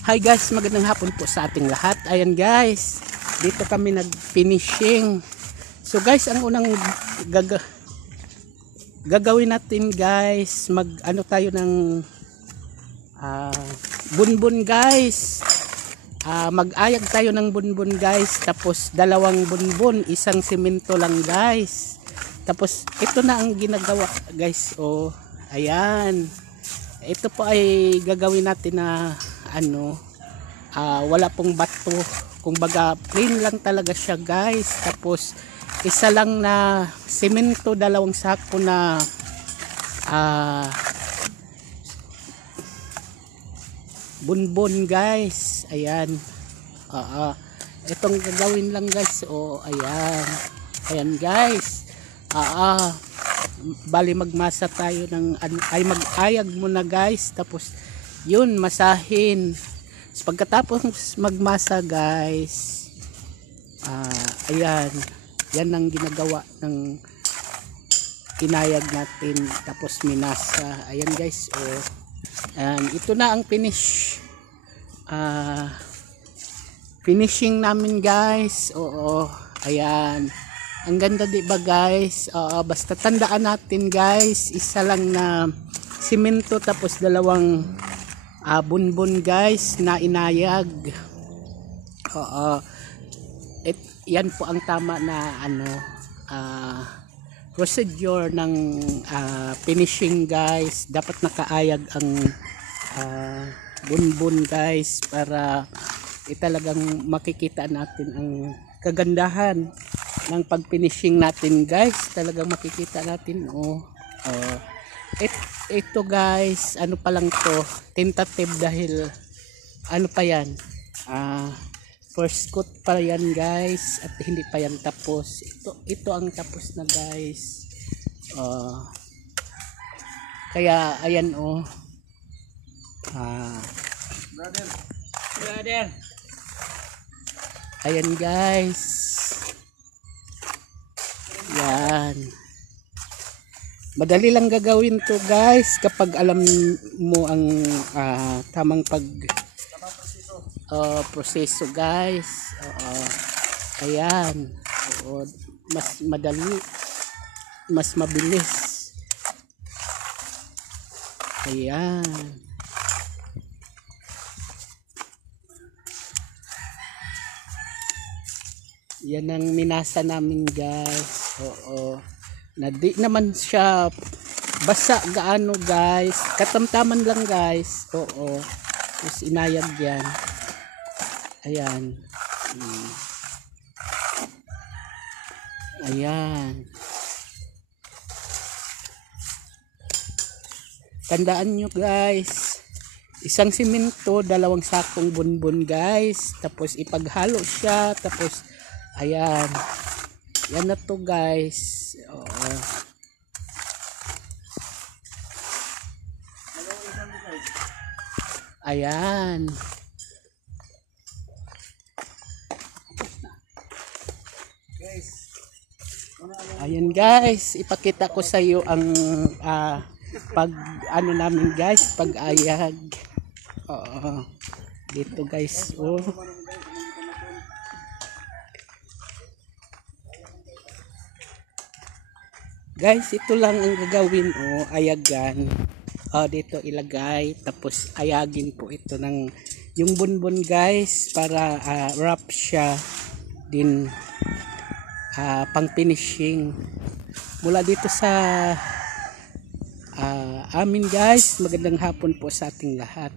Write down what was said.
Hi guys, magandang hapon po sa ating lahat. Ayan guys, dito kami nag-finishing. So guys, ang unang gagawin natin guys, mag-ano tayo ng bunbun guys. Mag-ayag tayo ng bunbun guys. Tapos dalawang bunbun, isang simento lang guys. Tapos ito na ang ginagawa guys. Oh, ayan. Ito po ay gagawin natin na wala pong bato, kumbaga plain lang talaga siya guys. Tapos isa lang na semento, dalawang sako na bunbun guys. Ayan, itong gagawin lang guys. Oh, ayan guys. Bali magmasa tayo ng mag-ayag muna guys. Tapos yun, masahin. So, pagkatapos magmasa guys, ayan, yan ang ginagawa ng inayag natin. Tapos minasa. Ayan guys. Oh, ayan, ito na ang finishing namin guys. Oo, ayan. Ang ganda diba guys? Basta tandaan natin guys, isa lang na simento tapos dalawang bunbun guys na inayag. Yan po ang tama na procedure ng finishing guys. Dapat nakaayag ang bunbun guys para talagang makikita natin ang kagandahan ng pag-finishing natin guys. Talagang makikita natin. Ito guys, ano pa lang to, tentative dahil ano pa yan, first coat pa yan guys, at hindi pa yan tapos. Ito ang tapos na guys. Kaya ayan brother, ayan guys, yan. Madali lang gagawin to guys kapag alam mo ang tamang proseso guys. Ayan. Mas madali, mas mabilis. Ayan. Yan ang minasa namin guys. Na di naman siya basa gaano guys, katamtaman lang guys. Tapos inayag yan. Ayan. Ayan, tandaan nyo guys, isang simento, dalawang sakong bunbun guys. Tapos ipaghalo siya. Tapos ayan, yan na to guys. Ayan. Ayan guys, ipakita ko sa iyo ang pag namin guys, pag-ayag. Dito guys. Guys, ito lang ang gagawin. Ayagan. Dito ilagay, tapos ayagin po ito ng yung bunbun guys para wrap siya din, pang finishing. Mula dito sa amin guys, magandang hapon po sa ating lahat.